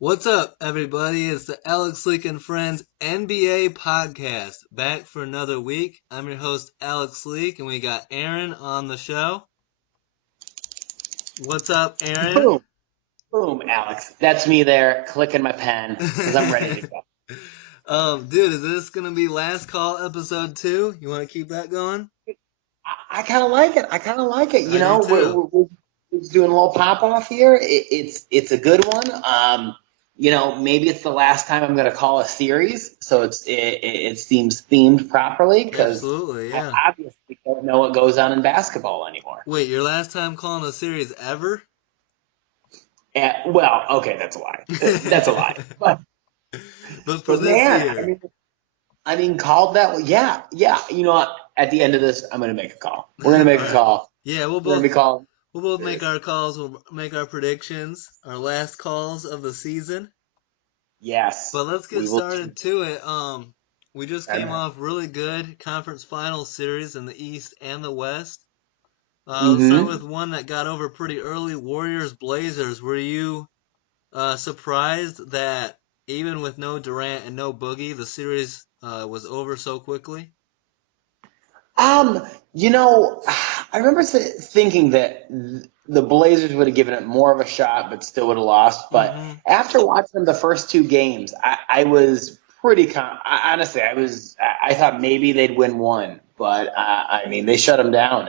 What's up, everybody? It's the Alex Leak and Friends NBA podcast, back for another week. I'm your host, Alex Leak, and we got Aaron on the show. What's up, Aaron? Boom, boom, Alex. That's me there, clicking my pen because I'm ready to go. Dude, is this gonna be last call episode 2? You want to keep that going? I kind of like it. I kind of like it. I do too. We're just doing a little pop off here. It's a good one. Maybe it's the last time I'm going to call a series, so it seems themed properly because Absolutely, I yeah. obviously don't know what goes on in basketball anymore. Wait, your last time calling a series ever? Well, okay, that's a lie. That's a lie. But But for but this man, year. I mean, called that way. Yeah, yeah. You know what? At the end of this, I'm going to make a call. We're going to make a Alright. call. Yeah, We're going to be calling we'll both make this. our calls. We'll make our predictions, our last calls of the season. Yes, But let's get we will. started to it. We just came Mm-hmm. off really good conference final series in the East and the West. Let's start with one that got over pretty early. Warriors Blazers. Were you surprised that even with no Durant and no Boogie, the series was over so quickly? Um, you know, I remember thinking that the Blazers would have given it more of a shot, but still would have lost. But Mm-hmm. after watching them the first two games, I was pretty honestly, I thought maybe they'd win one, but I mean, they shut them down.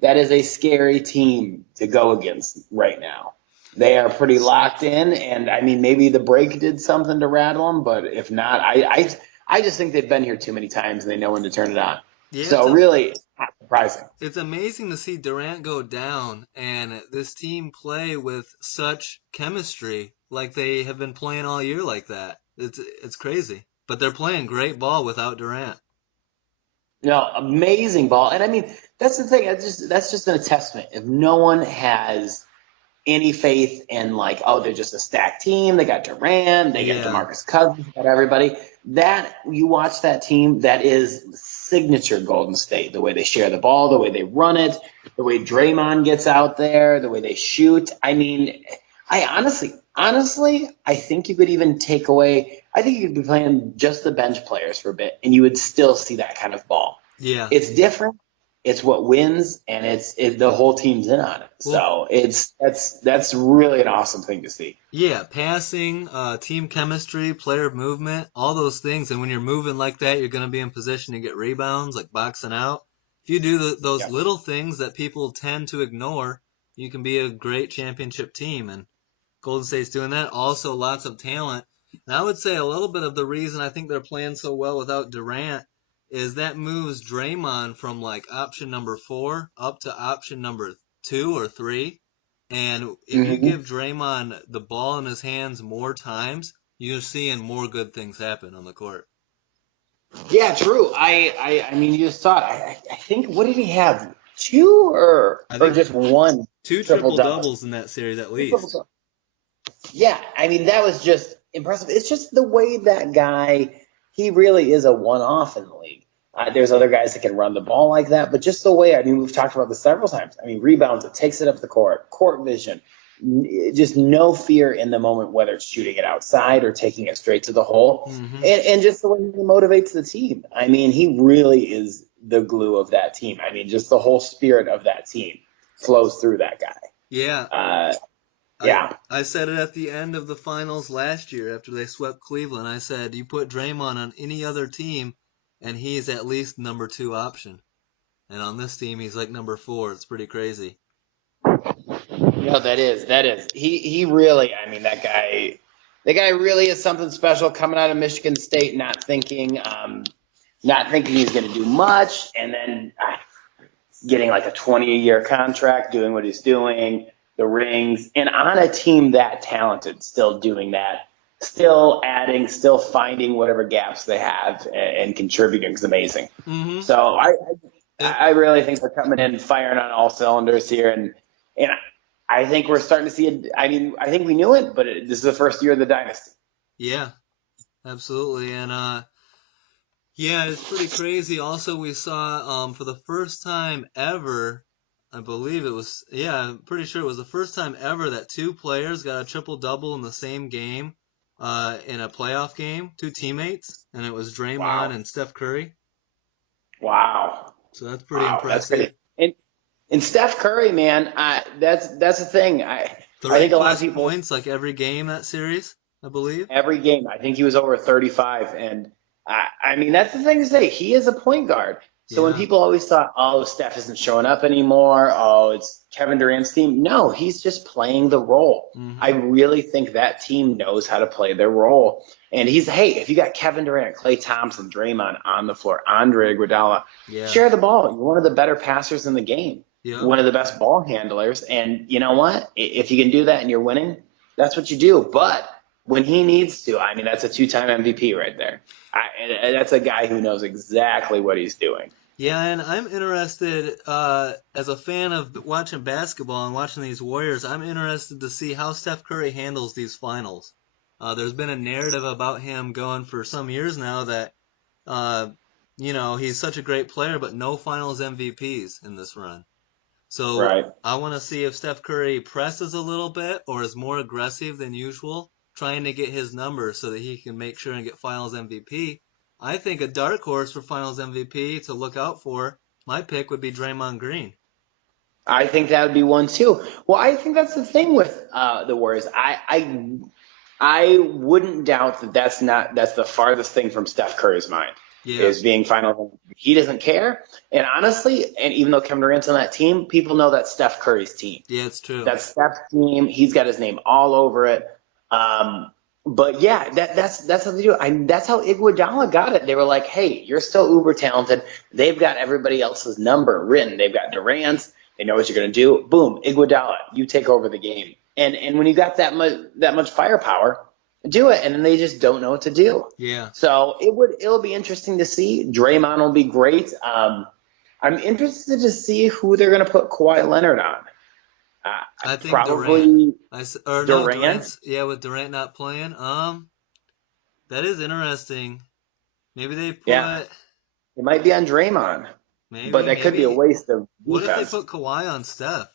That is a scary team to go against right now. They are pretty locked in, and I mean, maybe the break did something to rattle them, but if not, I just think they've been here too many times and they know when to turn it on. Yeah, So really, it's not surprising. it's amazing to see Durant go down and this team play with such chemistry, like they have been playing all year like that. It's crazy, but they're playing great ball without Durant. Amazing ball. And I mean, that's the thing. That's just a testament. If no one has any faith in like, oh, they're just a stacked team. They got Durant, they got Yeah, DeMarcus Cousins, they got everybody. That you watch that team, that is signature Golden State. The way they share the ball, the way they run it, the way Draymond gets out there, the way they shoot. I mean, I honestly, I think you could even take away. I think you could be playing just the bench players for a bit, and you would still see that kind of ball. yeah. It's different. It's what wins, and the whole team's in on it. Well, So that's really an awesome thing to see. yeah, passing, team chemistry, player movement, all those things. And when you're moving like that, you're going to be in position to get rebounds, like boxing out. If you do those Yeah. little things that people tend to ignore, you can be a great championship team. And Golden State's doing that. Also, lots of talent. And I would say a little bit of the reason I think they're playing so well without Durant is that moves Draymond from like option number 4 up to option number 2 or 3. And if you hmm give Draymond the ball in his hands more times, you're seeing more good things happen on the court. Yeah, true. I mean, you just saw it. I think what did he have? Two I or think just one two triple triple double? doubles in that series at Two triple least. double. Yeah, I mean that was just impressive. It's just the way that guy, he really is a one-off in the league. There's other guys that can run the ball like that, but just the way, I mean, we've talked about this several times. I mean, rebounds, it takes it up the court vision, just no fear in the moment, whether it's shooting it outside or taking it straight to the hole, Hmm. and just the way he motivates the team. I mean, he really is the glue of that team. I mean, just the whole spirit of that team flows through that guy. Yeah, I Yeah. I said it at the end of the finals last year after they swept Cleveland. I said you put Draymond on any other team, and he's at least number 2 option. And on this team, he's like number 4. It's pretty crazy. No, that is. He really, I mean, that guy really is something special coming out of Michigan State, not thinking he's going to do much, and then getting like a 20-year contract, doing what he's doing, the rings, and on a team that talented, still doing that, still adding, still finding whatever gaps they have, and contributing is amazing. Hmm. So It, I really think they're coming in firing on all cylinders here, and I think we're starting to see it. I mean, I think we knew it, but this is the first year of the dynasty. yeah, absolutely. And yeah, it's pretty crazy. Also, we saw for the first time ever, I believe it was, yeah, I'm pretty sure it was the first time ever that two players got a triple-double in the same game, in a playoff game, two teammates, and it was Wow. Draymond and Steph Curry. Wow. So that's pretty Wow. That's impressive. crazy. And Steph Curry, man, that's the thing. I think 30 a lot of plus people points like every game that series, I believe. every game. I think he was over 35, and I mean that's the thing to say. He is a point guard. So when Yeah. people always thought, oh, Steph isn't showing up anymore, oh, it's Kevin Durant's team. No, he's just playing the role. I Hmm. really think that team knows how to play their role. And hey, if you got Kevin Durant, Klay Thompson, Draymond on the floor, Andre Iguodala, Yeah. share the ball. You're one of the better passers in the game, Yep. one of the best ball handlers. And you know what? If you can do that and you're winning, that's what you do. But when he needs to, I mean, that's a two-time MVP right there. And that's a guy who knows exactly what he's doing. Yeah, and I'm interested, as a fan of watching basketball and watching these Warriors, I'm interested to see how Steph Curry handles these finals. There's been a narrative about him going for some years now that, uh, he's such a great player, but no finals MVPs in this run. So Right. I want to see if Steph Curry presses a little bit or is more aggressive than usual, trying to get his number so that he can make sure and get finals MVP. I think a dark horse for finals MVP to look out for, my pick would be Draymond Green. I think that would be one too. Well, I think that's the thing with the Warriors. I wouldn't doubt that that's the farthest thing from Steph Curry's mind Yeah, is being final. He doesn't care. And honestly, and even though Kevin Durant's on that team, people know that's Steph Curry's team. yeah, it's true. That's Steph's team. He's got his name all over it. Um, but yeah, that's how they do it. That's how Iguodala got it. They were like, "Hey, you're still uber talented. They've got everybody else's number written. They've got Durant's. They know what you're gonna do. Boom, Iguodala, you take over the game. And when you got that much firepower, do it. And then they just don't know what to do. Yeah, So it'll be interesting to see. Draymond will be great. I'm interested to see who they're gonna put Kawhi Leonard on. I think Durant. Probably Or no, Durant. Durant's, yeah, with Durant not playing. That is interesting. Maybe they Yeah, put, it might be on Draymond, but that could be a maybe, waste of what if they defense. put Kawhi on Steph?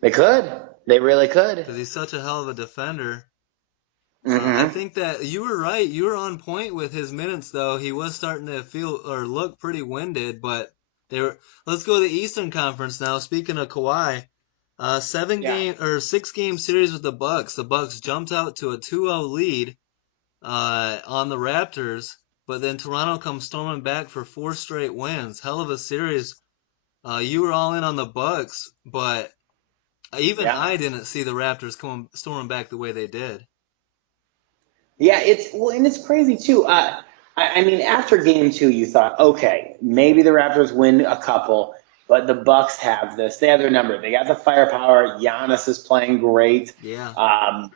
They could. They really could. Because he's such a hell of a defender. I Hmm. think that you were right. You were on point with his minutes, though. He was starting to feel or look pretty winded, but they were. Let's go to the Eastern Conference now. Speaking of Kawhi, Yeah. 6 game series with the Bucks. The Bucks jumped out to a 2-0 lead, on the Raptors, but then Toronto comes storming back for 4 straight wins. Hell of a series. You were all in on the Bucks, but even Yeah. I didn't see the Raptors coming storming back the way they did. Yeah, and it's crazy too. I mean, after game two, you thought, okay, maybe the Raptors win a couple, but the Bucks have this. They have their number. They got the firepower. Giannis is playing great. Yeah, Um,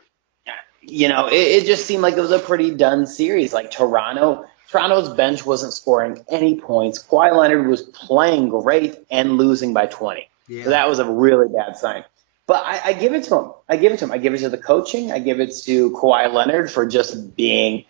it just seemed like it was a pretty done series. Like Toronto's bench wasn't scoring any points. Kawhi Leonard was playing great and losing by 20. So yeah. that was a really bad sign. But I give it to him. I give it to him. I give it to the coaching. I give it to Kawhi Leonard for just being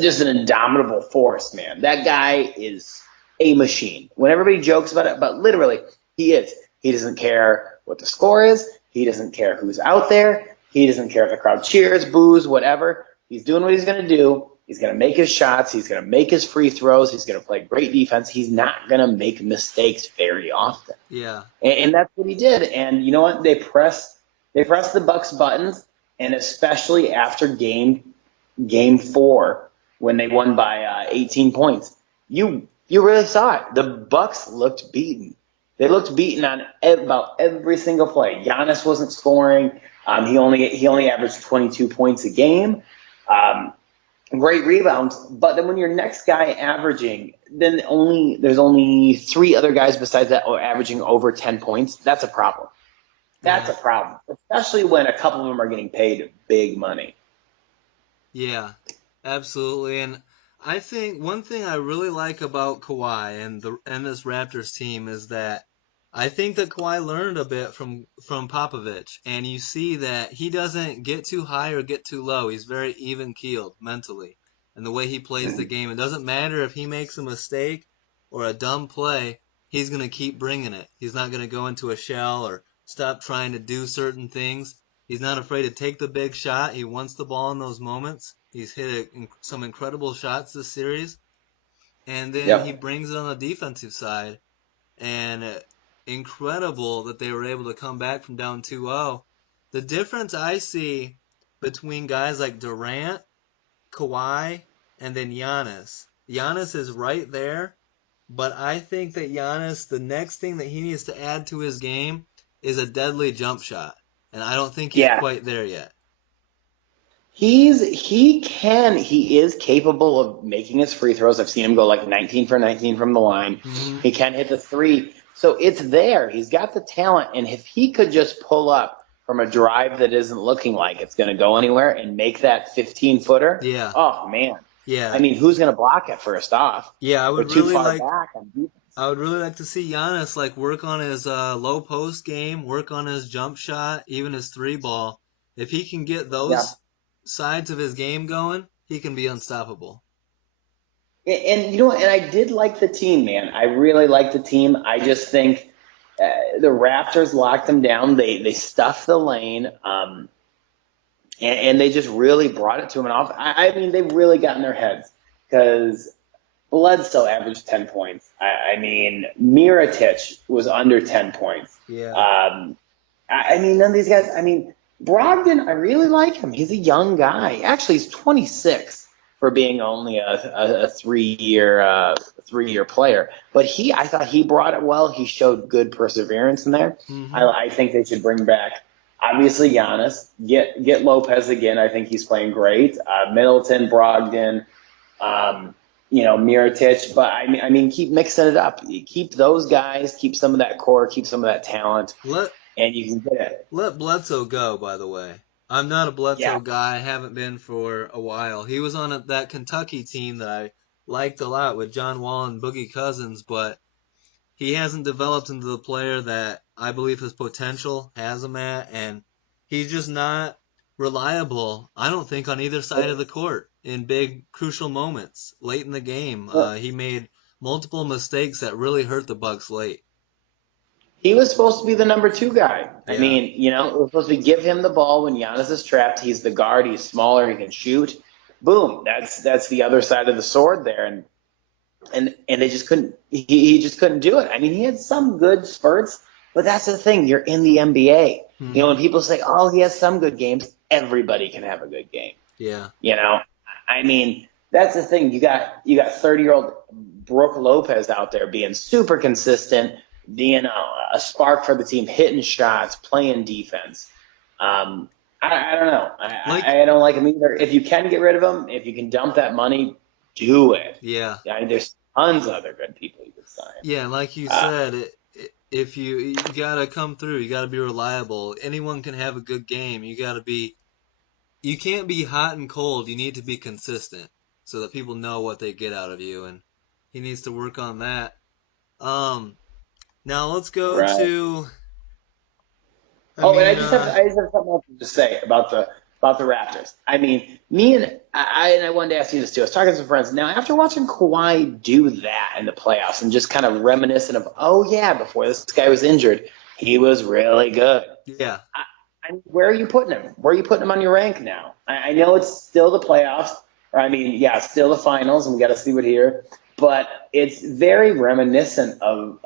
just an indomitable force, man. That guy is a machine. When everybody jokes about it, but literally, he is. He doesn't care what the score is. He doesn't care who's out there. He doesn't care if the crowd cheers, boos, whatever. He's doing what he's going to do. He's going to make his shots. He's going to make his free throws. He's going to play great defense. He's not going to make mistakes very often. Yeah, And that's what he did. And you know what? They pressed the Bucks buttons, and especially after game four when they won by 18 points, you really saw it. The Bucks looked beaten. They looked beaten on about every single play. Giannis wasn't scoring. He only averaged 22 points a game. Um, Great rebounds, but then when your next guy averaging, then there's only three other guys besides that are averaging over 10 points. That's a problem. That's yeah, a problem, especially when a couple of them are getting paid big money. yeah, absolutely. And I think one thing I really like about Kawhi and this Raptors team is that I think that Kawhi learned a bit from Popovich, and you see that he doesn't get too high or get too low. He's very even keeled mentally, and the way he plays the game. It doesn't matter if he makes a mistake or a dumb play. he's going to keep bringing it. He's not going to go into a shell or stop trying to do certain things. He's not afraid to take the big shot. He wants the ball in those moments. He's hit some incredible shots this series. And then he Yep. brings it on the defensive side. And incredible that they were able to come back from down 2-0. The difference I see between guys like Durant, Kawhi, and then Giannis. Giannis is right there, but I think that Giannis, the next thing that he needs to add to his game is a deadly jump shot. And I don't think he's Yeah. quite there yet. He is capable of making his free throws. I've seen him go like 19 for 19 from the line. Mm-hmm. He can hit the three. So it's there. He's got the talent. And if he could just pull up from a drive that isn't looking like it's going to go anywhere and make that 15-footer, Yeah. oh, man. Yeah. I mean, who's going to block it first off? Yeah, I They're would too really far like back on defense. I would really like to see Giannis work on his low post game, work on his jump shot, even his three ball. If he can get those sides of his game going, he can be unstoppable. And you know what? And I did like the team, man. I really like the team. I just think the Raptors locked them down. They stuffed the lane, and they just really brought it to him. And off. I mean, they really got in their heads because Bledsoe averaged 10 points. I mean, Mirotic was under 10 points. Yeah. I mean, none of these guys. I mean, Brogdon, I really like him. He's a young guy. Actually, he's 26 for being only a 3-year player. But I thought he brought it well. He showed good perseverance in there. Mm-hmm. I think they should bring back, obviously, Giannis. Get Lopez again. I think he's playing great. Middleton, Brogdon, Mirotic. But I mean, keep mixing it up. Keep those guys. Keep some of that core. Keep some of that talent. And you can get it. Let Bledsoe go, by the way. I'm not a Bledsoe guy. I haven't been for a while. He was on that Kentucky team that I liked a lot with John Wall and Boogie Cousins, but he hasn't developed into the player that I believe his potential has him at, and he's just not reliable, I don't think, on either side of the court in big, crucial moments late in the game. He made multiple mistakes that really hurt the Bucks late. He was supposed to be the number 2 guy. Yeah. I mean, it was supposed to be give him the ball when Giannis is trapped. He's the guard. He's smaller. He can shoot. Boom. That's the other side of the sword there. And they just couldn't. He just couldn't do it. I mean, he had some good spurts, but that's the thing. You're in the NBA. Mm-hmm. When people say, "Oh, he has some good games," everybody can have a good game. Yeah. I mean, that's the thing. You got 30-year-old Brook Lopez out there being super consistent, being a spark for the team, hitting shots, playing defense. I don't know. I don't like him either. If you can get rid of him, if you can dump that money, do it. Yeah. I mean, there's tons of other good people you could sign. Yeah, like you said, if you gotta come through, you gotta be reliable. Anyone can have a good game. You can't be hot and cold. You need to be consistent so that people know what they get out of you, and he needs to work on that. Now let's go to. And I just have something else to say about the Raptors. I mean, I wanted to ask you this too. I was talking to some friends. Now, after watching Kawhi do that in the playoffs and just kind of reminiscent of, oh yeah, before this guy was injured, he was really good. Yeah. Where are you putting him? Where are you putting him on your rank now? I know it's still the playoffs, still the finals, and we got to see what here. But it's very reminiscent of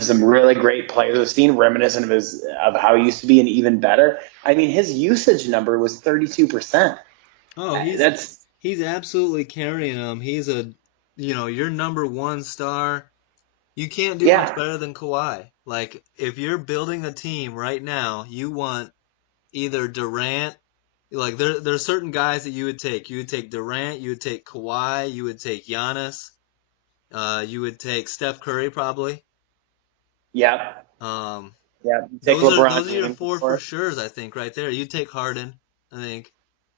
some really great players I've seen, reminiscent of how he used to be, and even better. I mean, his usage number was 32%. Oh, he's absolutely carrying them. He's your number 1 star. You can't do much better than Kawhi. Like, if you're building a team right now, you want either Durant. Like, there's certain guys that you would take. You would take Durant. You would take Kawhi. You would take Giannis. You would take Steph Curry probably. Yeah. Take LeBron. Those are your 4 for sures, I think, right there. You take Harden, I think.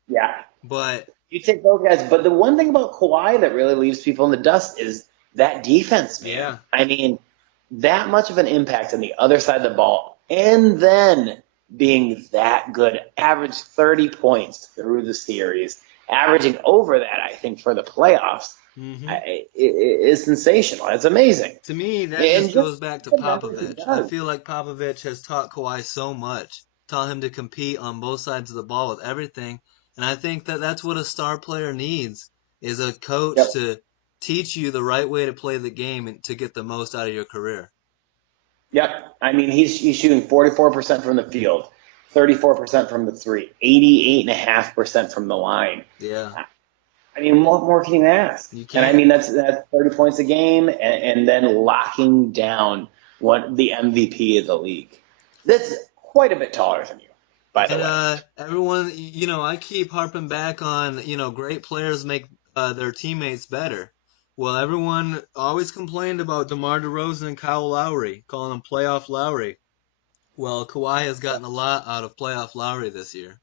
Yeah. But you take those guys. But the one thing about Kawhi that really leaves people in the dust is that defense, man. Yeah. I mean, that much of an impact on the other side of the ball, and then being that good, averaged 30 points through the series, averaging over that, I think, for the playoffs. Hmm. is sensational. It's amazing. To me, that And just just goes back to the numbers he Popovich. I does. feel like Popovich has taught Kawhi so much, taught him to compete on both sides of the ball with everything. And I think that that's what a star player needs is a coach Yep. to teach you the right way to play the game and to get the most out of your career. Yep. I mean, he's shooting 44% from the field, 34% from the three, 88.5% from the line. Yeah, I mean, what more can you ask? you And I can't. mean, that's 30 points a game, and then locking down the MVP of the league. That's quite a bit taller than you, by the And way. everyone, I keep harping back on, great players make their teammates better. Well, everyone always complained about DeMar DeRozan and Kyle Lowry, calling him playoff Lowry. Well, Kawhi has gotten a lot out of playoff Lowry this year.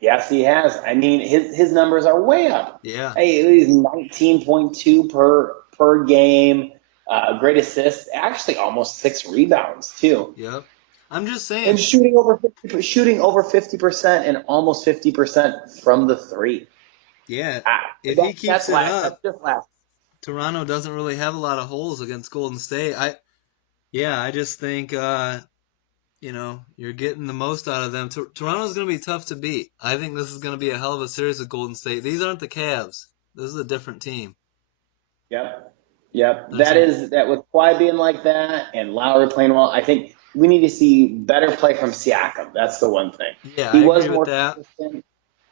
Yes, he has. I mean, his numbers are way up. Yeah, Hey, he's 19.2 per game. Great assists, actually almost 6 rebounds too, yep. I'm just and saying, shooting over 50% and almost 50% from the three. yeah, Ah, if he keeps that's it last. That's up, just last. Toronto doesn't really have a lot of holes against Golden State. I just think you're getting the most out of them. Toronto's going to be tough to beat. I think this is going to be a hell of a series with Golden State. These aren't the Cavs. This is a different team. Yep. Yep. There's That some, is that with Kawhi being like that and Lowry playing well. I think we need to see better play from Siakam. That's the one thing. yeah, He I was agree with more that. consistent.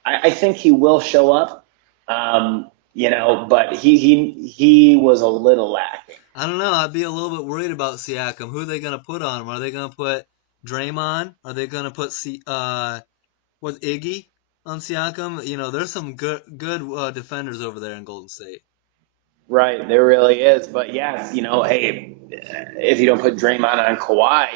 I think he will show up. But he was a little lacking. I don't know. I'd be a little bit worried about Siakam. Who are they going to put on him? Are they going to put Draymond? Are they going to put what Iggy on Siakam? There's some good defenders over there in Golden State. Right, there really is. But yes, hey, if you don't put Draymond on Kawhi,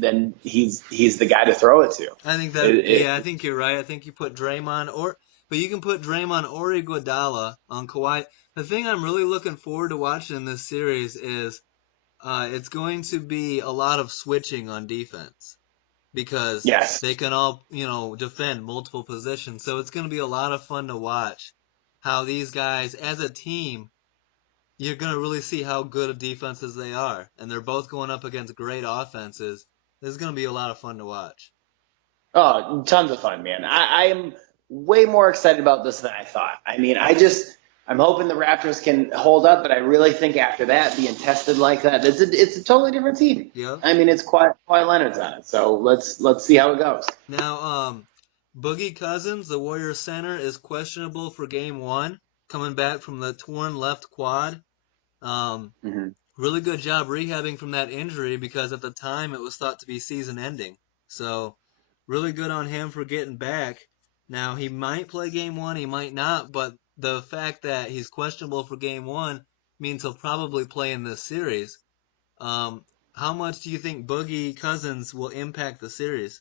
then he's the guy to throw it to. I think that, It, yeah, I think you're right. I think you put but you can put Draymond or Iguodala on Kawhi. The thing I'm really looking forward to watching in this series is it's going to be a lot of switching on defense because yes. they can all, defend multiple positions. So it's going to be a lot of fun to watch how these guys, as a team, you're going to really see how good of defenses they are. And they're both going up against great offenses. This is going to be a lot of fun to watch. Oh, tons of fun, man. I am way more excited about this than I thought. I mean, I'm hoping the Raptors can hold up, but I really think after that, being tested like that, it's a totally different team. Yep. I mean, it's Kawhi Leonard's on it, so let's see how it goes. Now, Boogie Cousins, the Warriors center, is questionable for game one, coming back from the torn left quad. Um, Hmm. really good job rehabbing from that injury because at the time it was thought to be season ending. So, really good on him for getting back. Now, he might play game one, he might not, but the fact that he's questionable for game one means he'll probably play in this series. Um, how much do you think Boogie Cousins will impact the series?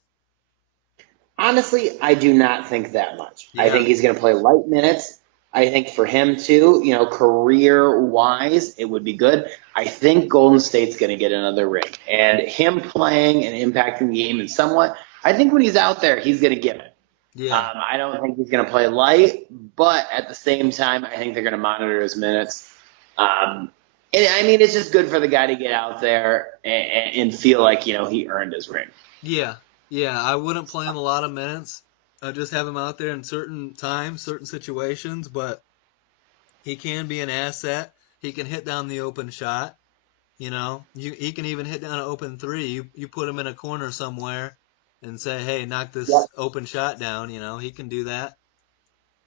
Honestly, I do not think that much. I Yeah, think he's going to play light minutes. I think for him too, career wise, it would be good. I think Golden State's going to get another ring, and him playing and impacting the game in somewhat. I think when he's out there, he's going to give it. yeah. I don't think he's going to play light, but at the same time, I think they're going to monitor his minutes. And I mean, it's just good for the guy to get out there and feel like he earned his ring. Yeah, yeah. I wouldn't play him a lot of minutes. I just have him out there in certain times, certain situations, but he can be an asset. He can hit down the open shot. He can even hit down an open three. You put him in a corner somewhere and say, "Hey, knock this Yep. open shot down." He can do that.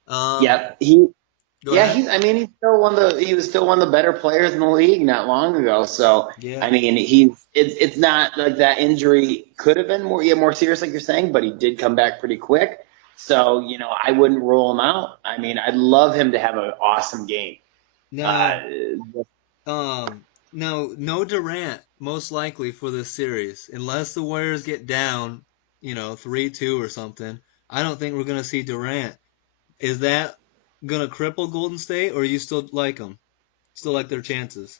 Um, Yep. He Go Yeah, ahead. I mean, he was still one of the better players in the league not long ago. So, Yeah, I mean, it's not like that injury could have been more serious, like you're saying, but he did come back pretty quick. So, I wouldn't rule him out. I mean, I'd love him to have an awesome game. Uh, now, no Durant most likely for this series unless the Warriors get down, 3-2 or something. I don't think we're gonna see Durant. Is that gonna cripple Golden State, or you still like them? Still like their chances?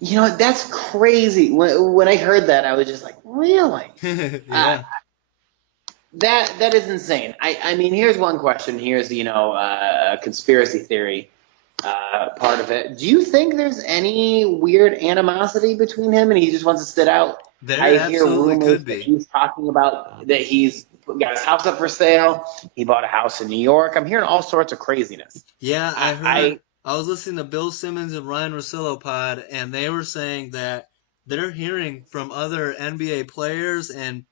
that's crazy. When I heard that, I was just like, really? Uh, Yeah. that is insane. I mean, here's one question. Here's a conspiracy theory. part of it. Do you think there's any weird animosity between him and he just wants to sit out? There I hear absolutely rumors could that be. he's talking about that he's got his house up for sale. He bought a house in New York. I'm hearing all sorts of craziness. Yeah, I I heard. I was listening to Bill Simmons and Ryan Russillo pod, and they were saying that they're hearing from other NBA players and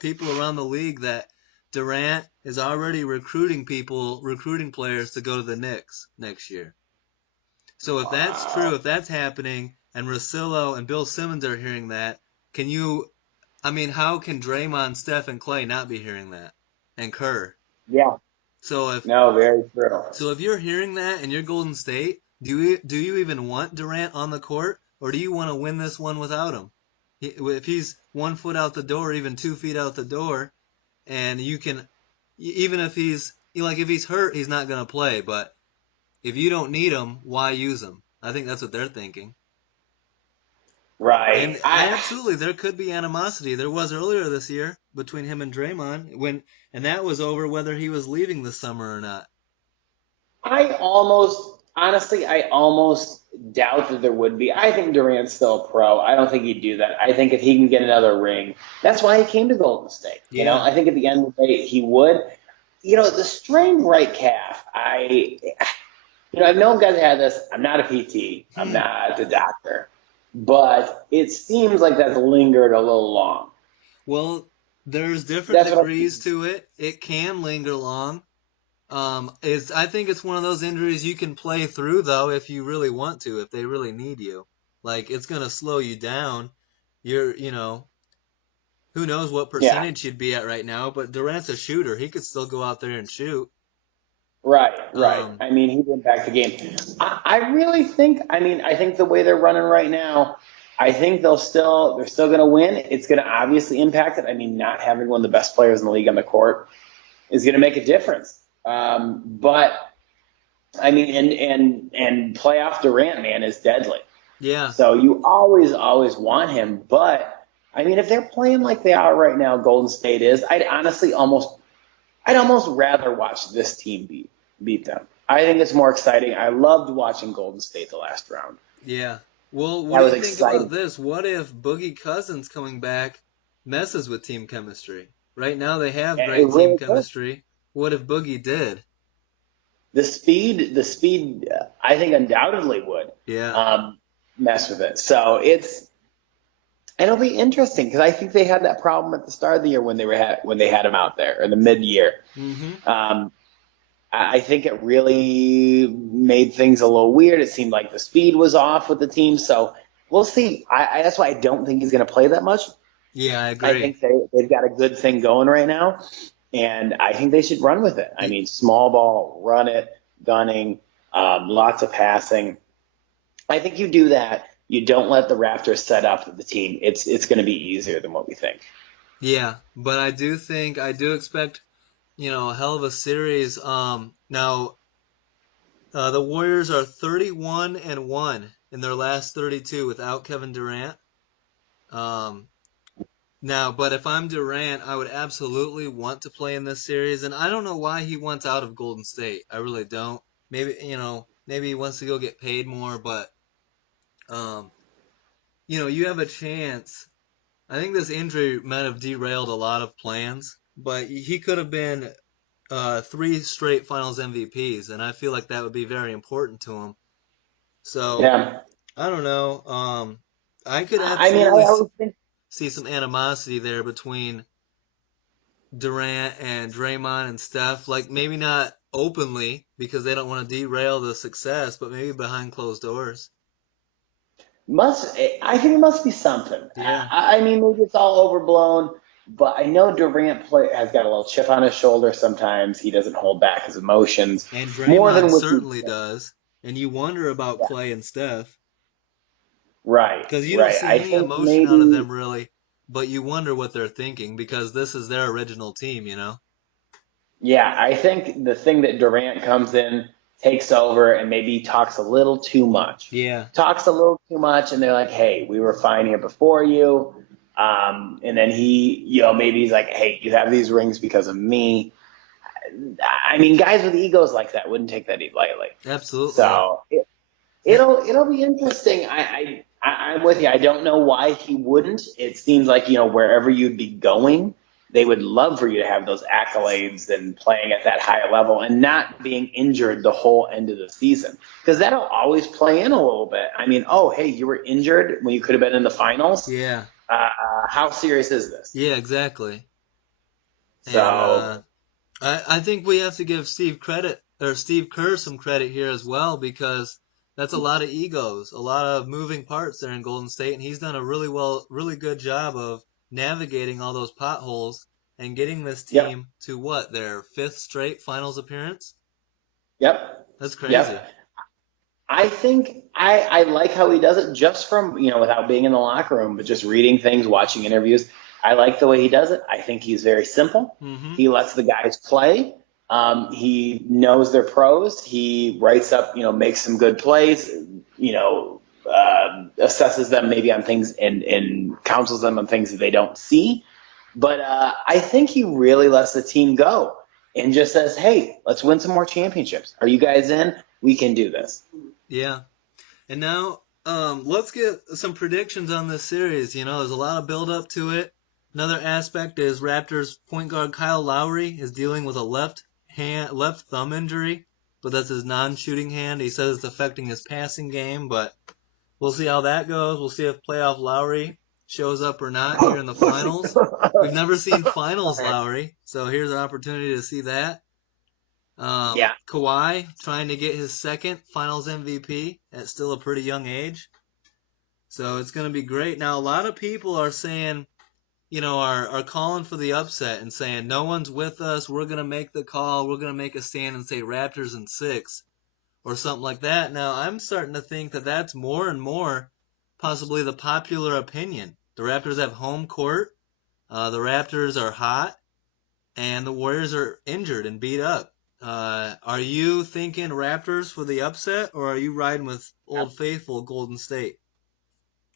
people around the league that Durant is already recruiting players to go to the Knicks next year. So if that's true, wow. if that's happening, and Russillo and Bill Simmons are hearing that, can you? I mean, how can Draymond, Steph, and Clay not be hearing that? And Kerr. Yeah. So if No, very true. So if you're hearing that and you're Golden State, do you even want Durant on the court, or do you want to win this one without him? If he's 1 foot out the door, even 2 feet out the door, and you can, even if if he's hurt, he's not gonna play. But if you don't need him, why use him? I think that's what they're thinking. Right. And I absolutely, there could be animosity. There was earlier this year between him and Draymond and that was over whether he was leaving this summer or not. I almost doubt that there would be. I think Durant's still a pro. I don't think he'd do that. I think if he can get another ring, that's why he came to Golden State. Yeah. I think at the end of the day, he would. The strained right calf, I've known guys that had this. I'm not a PT. I'm Hmm. not a doctor. But it seems like that's lingered a little long. Well, there's different That's what degrees to it. It can linger long. I think it's one of those injuries you can play through though if you really want to, if they really need you. Like it's gonna slow you down. Who knows what yeah. percentage he'd be at right now, but Durant's a shooter. He could still go out there and shoot. Right, right. Um, I mean, he went back the game. I really think. I think the way they're running right now, I think they're still going to win. It's going to obviously impact it. I mean, not having one of the best players in the league on the court is going to make a difference. But I mean, and playoff Durant, man, is deadly. yeah, So you always want him. But I mean, if they're playing like they are right now, Golden State is. I'd almost rather watch this team beat them. I think it's more exciting. I loved watching Golden State the last round. yeah. Well, what That do was you think about exciting. this? What if Boogie Cousins coming back messes with team chemistry? Right now they have It great team really could. chemistry. What if Boogie did? The speed, I think undoubtedly would Yeah. um, mess with it. So it'll be interesting because I think they had that problem at the start of the year when they had him out there in the mid year. Hmm. Um, I think it really made things a little weird. It seemed like the speed was off with the team. So we'll see. That's why I don't think he's going to play that much. Yeah, I I agree. think they've got a good thing going right now, and I think they should run with it. I Y- mean, small ball, run it, gunning, lots of passing. I think you do that. You don't let the Raptors set up the team. It's going to be easier than what we think. Yeah, but I do expect, a hell of a series. Now, the Warriors are 31-1 in their last 32 without Kevin Durant. Um, Now, but if I'm Durant, I would absolutely want to play in this series, and I don't know why he wants out of Golden State. I really don't. Maybe he wants to go get paid more, but um, you have a chance. I think this injury might have derailed a lot of plans, but he could have been three straight Finals MVPs, and I feel like that would be very important to him. So Yeah. I don't know. I could I absolutely always think. see some animosity there between Durant and Draymond and Steph, like maybe not openly because they don't want to derail the success, but maybe behind closed doors. I think it must be something. Yeah. I mean, maybe it's all overblown, but I know has got a little chip on his shoulder sometimes. He doesn't hold back his emotions And more Draymond than what you certainly think. does. And you wonder about Yeah. Clay and Steph Right, because you don't right. see I any think emotion out of maybe. them really, but you wonder what they're thinking because this is their original team. Yeah, I think the thing that Durant comes in, takes over, and maybe talks a little too much. Yeah. Talks a little too much, and they're like, "Hey, we were fine here before you." And then maybe he's like, "Hey, you have these rings because of me." I mean, guys with egos like that wouldn't take that lightly. Absolutely. So Yeah. it'll be interesting. I'm with you. I don't know why he wouldn't. It seems like, wherever you'd be going, they would love for you to have those accolades and playing at that high level and not being injured the whole end of the season. Because that'll always play in a little bit. I mean, oh, hey, you were injured when you could have been in the finals. Yeah. How serious is this? Yeah, exactly. And So, I think we have to give Steve Kerr some credit here as well, because that's a lot of egos, a lot of moving parts there in Golden State, and he's done a really good job of navigating all those potholes and getting this yep, team to what, their fifth straight finals appearance? yep, That's crazy. yep. I think I like how he does it just from, without being in the locker room, but just reading things, watching interviews. I like the way he does it. I think he's very simple. Hmm. He lets the guys play. He knows they're pros. He writes up, makes some good plays, assesses them maybe on things and counsels them on things that they don't see. But I think he really lets the team go and just says, hey, let's win some more championships. Are you guys in? We can do this. Yeah. And now, let's get some predictions on this series. There's a lot of build up to it. Another aspect is Raptors point guard Kyle Lowry is dealing with a left thumb injury, but that's his non-shooting hand. He says it's affecting his passing game, but we'll see how that goes. We'll see if playoff Lowry shows up or not here in the finals. We've never seen finals Lowry, so here's an opportunity to see that. Yeah. Kawhi trying to get his second Finals MVP at still a pretty young age. So it's going to be great. Now, a lot of people are saying, are calling for the upset and saying, no one's with us. We're going to make the call. We're going to make a stand and say Raptors in 6 or something like that. Now, I'm starting to think that that's more and more possibly the popular opinion. The Raptors have home court. The Raptors are hot. And the Warriors are injured and beat up. Are you thinking Raptors for the upset, or are you riding with Old Faithful Golden State?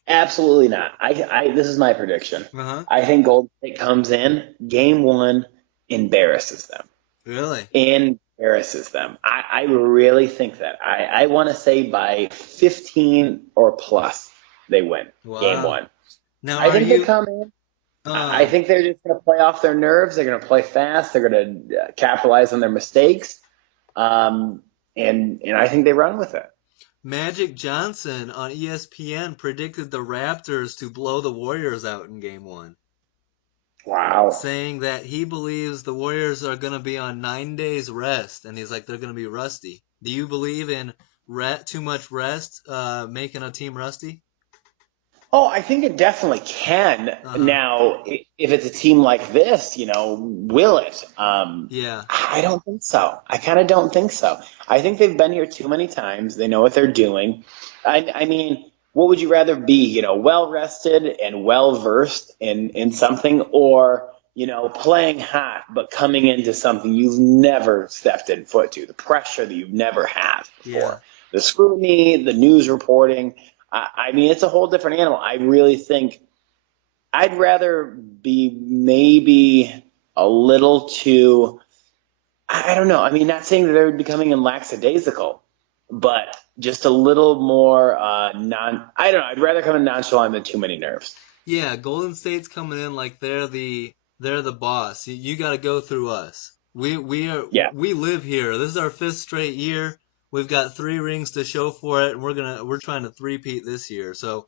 Absolutely not. This is my prediction. Uh-huh. I think Golden State comes in, game one, embarrasses them. Really? Embarrasses them. I really think that. I want to say by 15 or plus, they win game Wow. one. Now, I are think they you? come in. I Um, think they're just going to play off their nerves. They're going to play fast. They're going to capitalize on their mistakes. And I think they run with it. Magic Johnson on ESPN predicted the Raptors to blow the Warriors out in Game 1, Wow. saying that he believes the Warriors are going to be on 9 days rest, and he's like they're going to be rusty. Do you believe in too much rest making a team rusty? Oh, I think it definitely can. Uh-huh. Now, if it's a team like this, will it? Yeah. I don't think so. I kind of don't think so. I think they've been here too many times. They know what they're doing. I mean, what would you rather be, well rested and well versed in something, or, playing hot but coming into something you've never stepped in foot to, the pressure that you've never had Yeah. before, the scrutiny, the news reporting. I mean, it's a whole different animal. I really think I'd rather be maybe a little too, I don't know. I mean, not saying that they're becoming lackadaisical, but just a little more I don't know. I'd rather come in nonchalant than too many nerves. Yeah, Golden State's coming in like they're the boss. You got to go through us. Yeah. We live here. This is our fifth straight year. We've got 3 rings to show for it, and we're trying to three-peat this year. So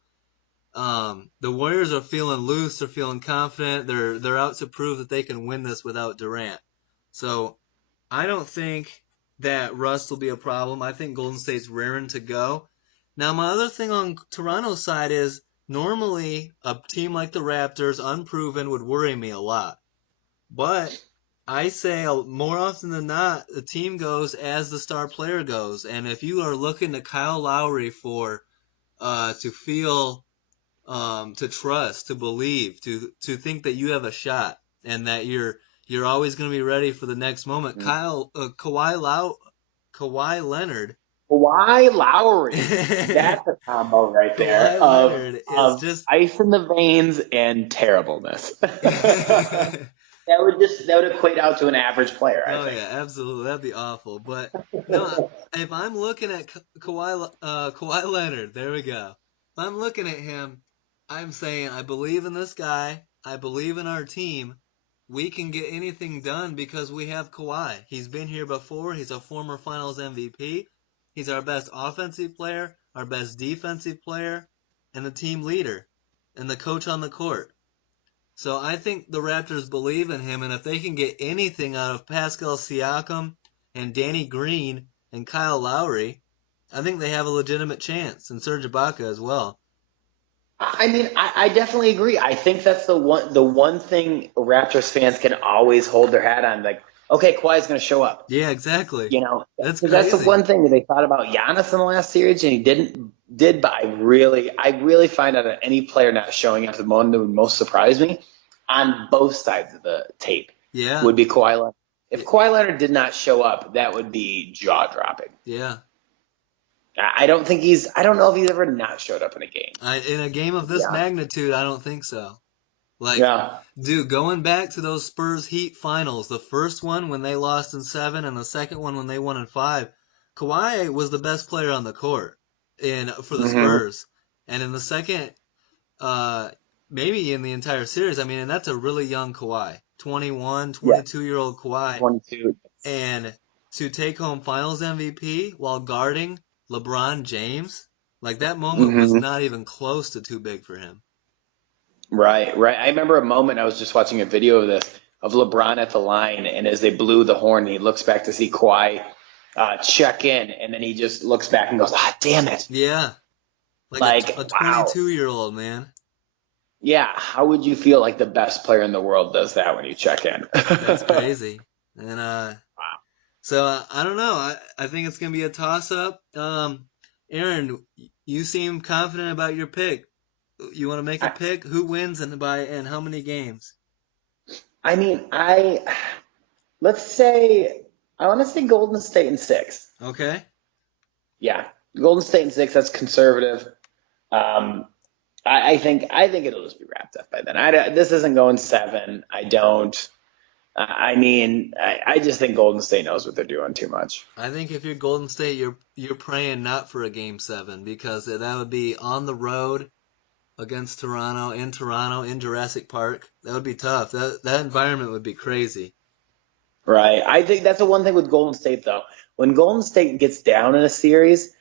the Warriors are feeling loose. They're feeling confident. They're out to prove that they can win this without Durant. So I don't think that rust will be a problem. I think Golden State's raring to go. Now, my other thing on Toronto's side is normally a team like the Raptors, unproven, would worry me a lot. But I say more often than not, the team goes as the star player goes. And if you are looking to Kyle Lowry for to feel, to trust, to believe, to think that you have a shot and that you're always going to be ready for the next moment, Kawhi Leonard. Kawhi Lowry. Kawhi That's a combo right there Leonard is of just ice in the veins and terribleness. that would equate out to an average player, I Oh think. yeah, absolutely. That'd be awful. But no, if I'm looking at Kawhi Leonard, there we go. If I'm looking at him, I'm saying I believe in this guy. I believe in our team. We can get anything done because we have Kawhi. He's been here before. He's a former Finals MVP. He's our best offensive player, our best defensive player, and the team leader, and the coach on the court. So I think the Raptors believe in him, and if they can get anything out of Pascal Siakam and Danny Green and Kyle Lowry, I think they have a legitimate chance, and Serge Ibaka as well. I mean, I definitely agree. I think that's the one thing Raptors fans can always hold their hat on. Like, okay, Kawhi's going to show up. Yeah, exactly. That's Because that's the crazy. one thing that they thought about Giannis in the last series, and he did. But I really find out that any player not showing up, the one that would most surprise me on both sides of the tape Yeah, would be Kawhi Leonard. If Kawhi Leonard did not show up, that would be jaw dropping. yeah. I don't know if he's ever not showed up in a game. In a game of this Yeah. magnitude, I don't think so. Like, Yeah. dude, going back to those Spurs Heat finals, the first one when they lost in 7 and the second one when they won in 5, Kawhi was the best player on the court for the hmm Spurs. And in the second, uh, maybe in the entire series, I mean, and that's a really young Kawhi, 21, Yeah. 22-year-old Kawhi, 22. and to take home Finals MVP while guarding LeBron James, like that moment was hmm not even close to too big for him. Right, right. I remember a moment I was just watching a video of this of LeBron at the line, and as they blew the horn, he looks back to see Kawhi check in, and then he just looks back and goes, "Ah, damn it!" Yeah, like Like, a wow. 22-year-old man. Yeah, how would you feel like the best player in the world does that when you check in? That's crazy. And Wow. so I don't know. I think it's gonna be a toss up. Aaron, you seem confident about your pick. You want to make a I, pick? Who wins and how many games? I mean, let's say I want to say Golden State in six. Okay. Yeah, Golden State in six. That's conservative. Um, I think it'll just be wrapped up by then. This isn't going seven. I don't. I mean, I just think Golden State knows what they're doing too much. I think if you're Golden State, you're praying not for a game 7 because that would be on the road against Toronto in Jurassic Park. That would be tough. That environment would be crazy. Right. I think that's the one thing with Golden State, though. When Golden State gets down in a series,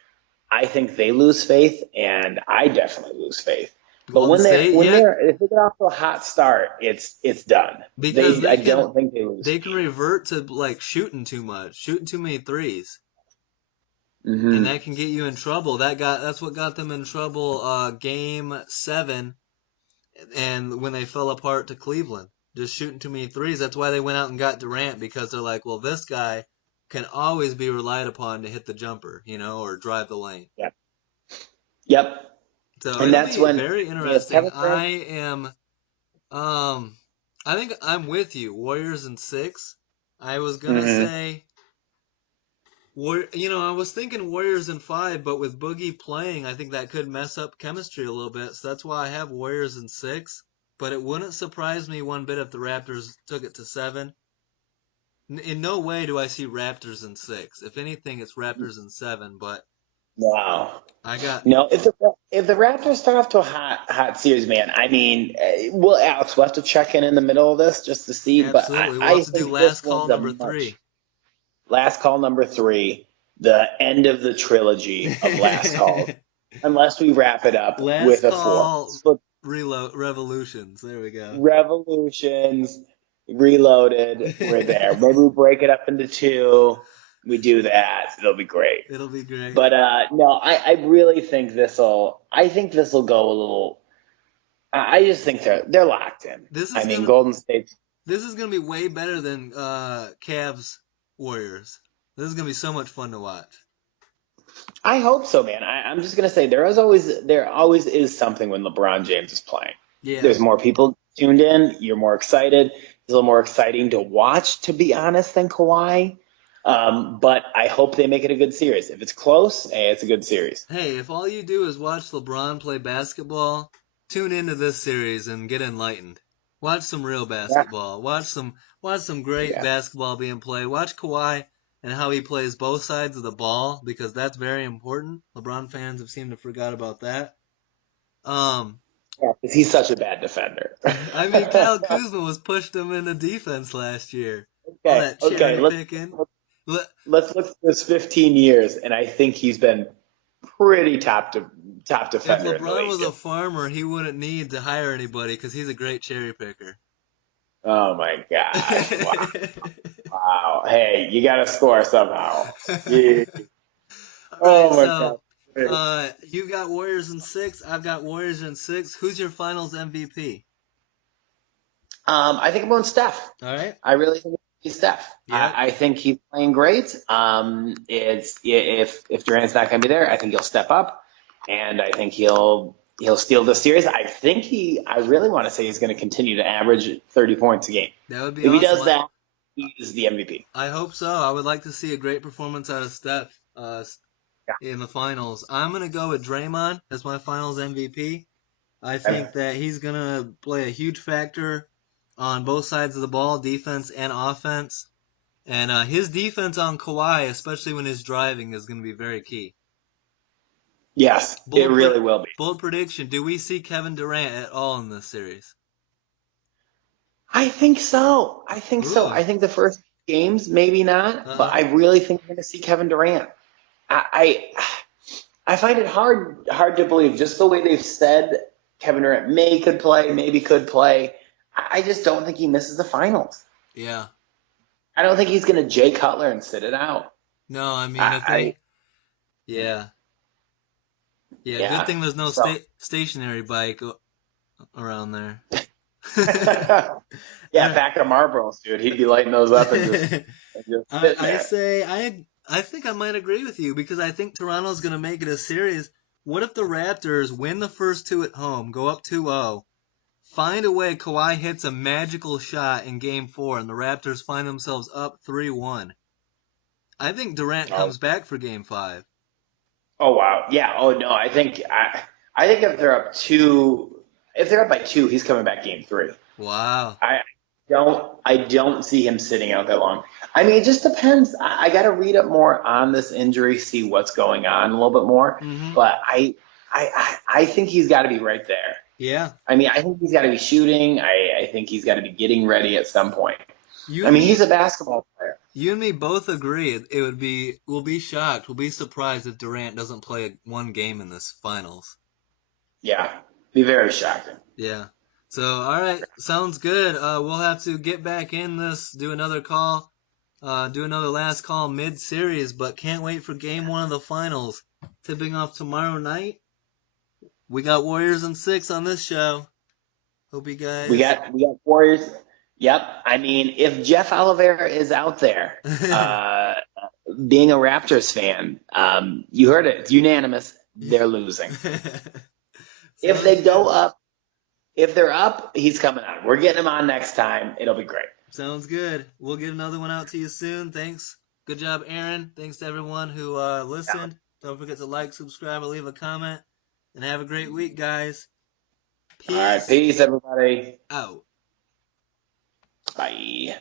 I think they lose faith, and I definitely lose faith. But Golden State, yeah, if they get off to a hot start, it's done. because I don't think they lose. they can revert to like shooting too much, shooting too many threes, and hmm that can get you in trouble. That's what got them in trouble game 7 and when they fell apart to Cleveland. Just shooting too many threes. That's why they went out and got Durant because they're like, well, this guy can always be relied upon to hit the jumper, or drive the lane. Yep. Yep. So And it'll that's be when, very I mean, if interesting. Kevin Durant, Um, I think I'm with you. Warriors in 6. I was gonna hmm say, I was thinking Warriors in 5, but with Boogie playing, I think that could mess up chemistry a little bit. So that's why I have Warriors in 6. But it wouldn't surprise me one bit if the Raptors took it to 7. In no way do I see Raptors in 6. If anything, it's Raptors in 7. But wow. I got No, if the Raptors start off to a hot series, man, I mean, well, Alex, we'll have to check in the middle of this just to see. But absolutely. We'll I have to do think this last call one's a number much 3. last call number three, the end of the trilogy of last calls, unless we wrap it up Last with a fourth. call So reload revolutions. There we go. Revolutions, Reloaded, we're there. Maybe we break it up into two. We do that. It'll be great. It'll be great. But no, I really think this'll. I think this'll go a little. I just think they're locked in. This I is mean, gonna Golden State. this is gonna be way better than Cavs Warriors. This is gonna be so much fun to watch. I hope so, man. I'm just gonna say there always is something when LeBron James is playing. Yeah. There's more people tuned in. You're more excited. It's a little more exciting to watch, to be honest, than Kawhi. But I hope they make it a good series. If it's close, hey, it's a good series. Hey, if all you do is watch LeBron play basketball, tune into this series and get enlightened. Watch some real Yeah. basketball. Watch some great Yeah. basketball being played. Watch Kawhi and how he plays both sides of the ball because that's very important. LeBron fans have seemed to forgot about that. Um, Yeah, 'cause he's such a bad defender. I mean, Kyle Kuzma was pushed him into defense last year. All Okay, that okay. cherry picking. Le- Let's look at this 15 years, and I think he's been pretty top If defender in the LeBron league. was a farmer, he wouldn't need to hire anybody because he's a great cherry picker. Oh my gosh! Wow, wow. Hey, you got to score somehow. Yeah. All right, Oh my so gosh. you got Warriors in six. I've got Warriors in six. Who's your Finals MVP? I think I'm going Steph. All right. I really think he's Steph. Yep. I think he's playing great. It's if Durant's not going to be there, I think he'll step up, and I think he'll steal the series. I really want to say he's going to continue to average 30 points a game. That would be If he awesome. does that, he's the MVP. I hope so. I would like to see a great performance out of Steph Yeah. in the finals. I'm gonna go with Draymond as my Finals MVP. I think that he's gonna play a huge factor on both sides of the ball, defense and offense. And his defense on Kawhi, especially when he's driving, is going to be very key. Yes, it Bold, really will be. bold prediction. Do we see Kevin Durant at all in this series? I think so. I think so. Ooh. I think the first games, maybe not, but Uh-huh. I really think we're going to see Kevin Durant. I find it hard to believe just the way they've said Kevin Durant could play, maybe could play. I just don't think he misses the finals. Yeah. I don't think he's going to Jay Cutler and sit it out. No, I mean, I I think, yeah. Yeah, good yeah. thing there's no So stationary bike around there. yeah, pack of Marlboros, dude. He'd be lighting those up and just sitting I there. say I think I might agree with you because I think Toronto's going to make it a series. What if the Raptors win the first two at home, go up 2-0, find a way Kawhi hits a magical shot in game 4 and the Raptors find themselves up 3-1. I think Durant Oh, comes back for game 5. oh wow. Yeah. Oh no. I think if they're up by two, he's coming back game three. Wow. I don't see him sitting out that long. I mean, it just depends. I got to read up more on this injury, see what's going on a little bit more. Mhm. But I think he's got to be right there. Yeah. I mean, I think he's got to be shooting. I think he's got to be getting ready at some point. You I and mean, he's me a basketball player. you and me both agree we'll be shocked. We'll be surprised if Durant doesn't play one game in this finals. Yeah, be very shocking. Yeah. So, all right, sounds good. We'll have to get back in this, do another call, do another last call mid-series, but can't wait for game 1 of the finals. Tipping off tomorrow night. We got Warriors in 6 on this show. Hope you We guys. got we got Warriors. Yep. I mean, if Jeff Oliveira is out there, being a Raptors fan, you heard it. It's unanimous. They're losing. If Sounds they go good. up, if they're up, he's coming on. We're getting him on next time. It'll be great. Sounds good. We'll get another one out to you soon. Thanks. Good job, Aaron. Thanks to everyone who listened. Don't forget to like, subscribe, or leave a comment. And have a great week, guys. All right. Peace Peace, everybody. out. Bye.